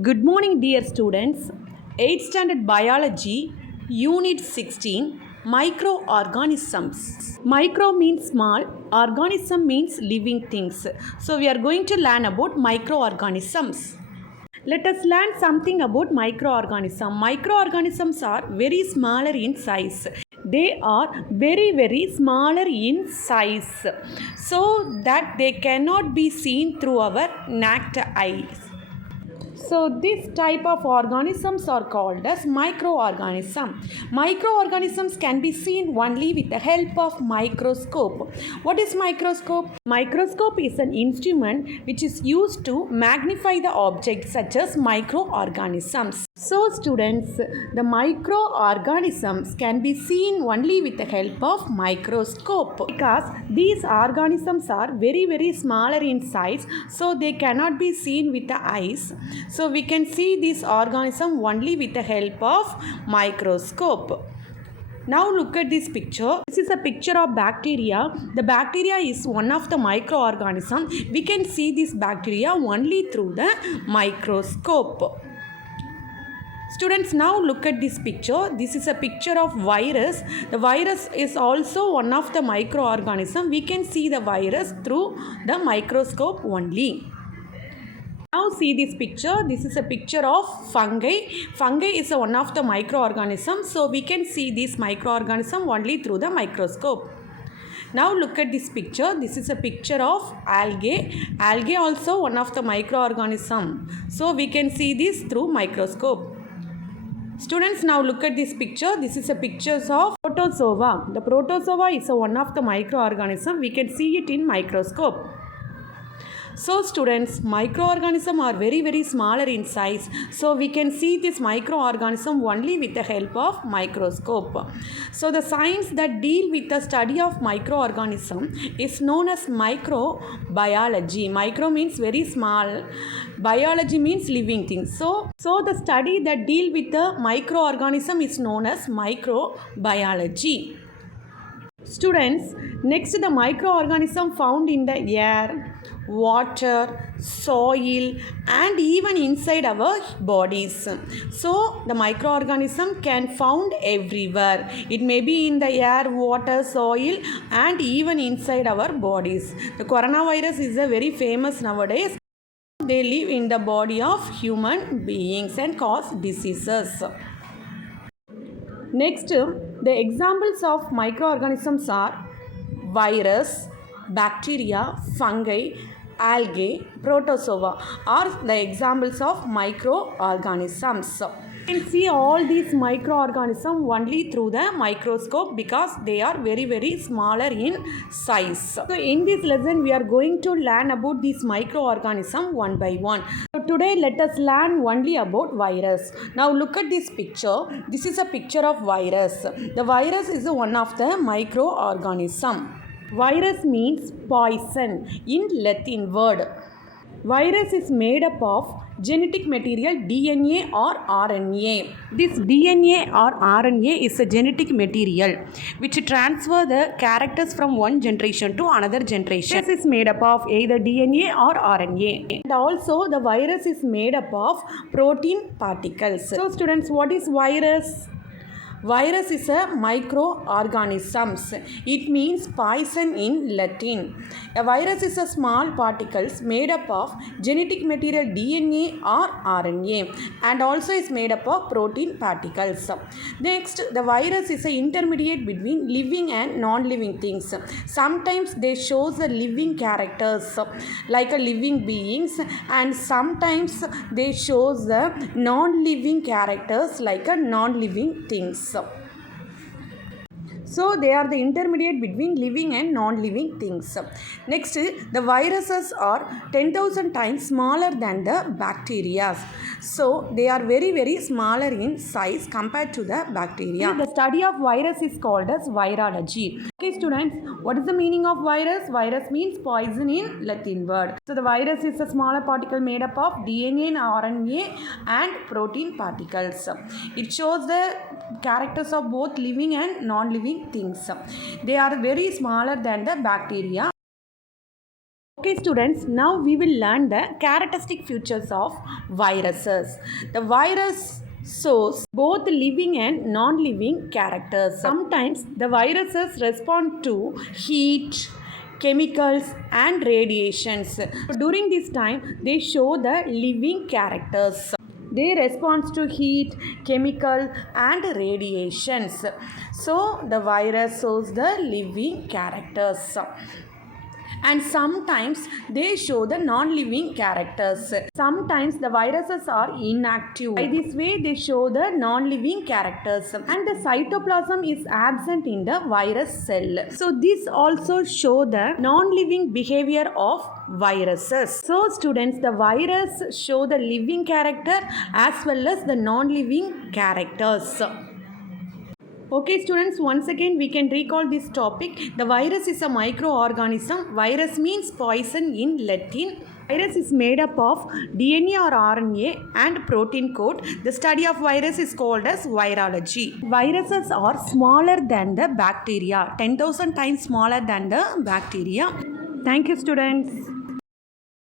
Good morning, dear students. 8th standard biology, Unit-16, Microorganisms. Micro means small, organism means living things. So we are going to learn about microorganisms. Let us learn something about microorganisms. Microorganisms are very smaller in size. They are very smaller in size, so that they cannot be seen through our naked eyes. So this type of organisms are called as microorganisms. Microorganisms can be seen only with the help of microscope. What is microscope? Microscope is an instrument which is used to magnify the objects such as microorganisms. So students, the microorganisms can be seen only with the help of microscope because these organisms are very smaller in size, so they cannot be seen with the eyes. So we can see this organism only with the help of microscope. Now look at this picture. This is a picture of bacteria. The bacteria is one of the microorganisms. We can see this bacteria only through the microscope. Students, now look at this picture. This is a picture of virus. The virus is also one of the microorganisms. We can see the virus through the microscope only. Now see this picture. This is a picture of fungi. Fungi is one of the microorganisms. So we can see this microorganism only through the microscope. Now look at this picture. This is a picture of algae. Algae also one of the microorganism. So we can see this through microscope. Students, now look at this picture. This is a picture of protozoa. The protozoa is one of the microorganism. We can see it in microscope. So students, microorganisms are very smaller in size. So we can see this microorganism only with the help of microscope. So the science that deal with the study of microorganism is known as microbiology. Micro means very small. Biology means living things. So the study that deal with the microorganism is known as microbiology. Students, next the microorganism found in the air, water, soil and even inside our bodies. So the microorganism can found everywhere. It may be in the air, water, soil and even inside our bodies. The coronavirus is a very famous nowadays. They live in the body of human beings and cause diseases. Next, the examples of microorganisms are virus, bacteria, fungi, algae, protozoa are the examples of microorganisms. You can see all these microorganisms only through the microscope because they are very smaller in size. So in this lesson we are going to learn about these microorganisms one by one. So today let us learn only about virus. Now look at this picture. This is a picture of virus. The virus is one of the microorganism. Virus means poison in Latin word. Virus is made up of genetic material DNA or RNA. This DNA or RNA is a genetic material which transfer the characters from one generation to another generation. This is made up of either DNA or RNA. And also the virus is made up of protein particles. So students, what is virus? Virus is a microorganisms. It means poison in Latin. A virus is a small particles made up of genetic material DNA or RNA and also is made up of protein particles. Next, the virus is an intermediate between living and non-living things. Sometimes they show the living characters like a living beings and sometimes they show the non-living characters like a non-living things. So they are the intermediate between living and non-living things. Next, the viruses are 10,000 times smaller than the bacteria. So they are very smaller in size compared to the bacteria. The study of virus is called as virology. Okay students, what is the meaning of virus? Virus means poison in Latin word. So the virus is a smaller particle made up of DNA and RNA and protein particles. It shows the characters of both living and non-living things. They are very smaller than the bacteria. Okay students, now we will learn the characteristic features of viruses. The virus shows both living and non-living characters. Sometimes the viruses respond to heat, chemicals and radiations. During this time, they show the living characters. They respond to heat, chemical and radiations. So the virus shows the living characters. And sometimes they show the non-living characters. Sometimes the viruses are inactive. By this way they show the non-living characters, and the cytoplasm is absent in the virus cell. So this also show the non-living behavior of viruses. So students, the virus show the living character as well as the non-living characters. Okay students, once again we can recall this topic. The virus is a microorganism. Virus means poison in Latin. Virus is made up of DNA or RNA and protein code. The study of virus is called as virology. Viruses are smaller than the bacteria, 10,000 times smaller than the bacteria. Thank you students.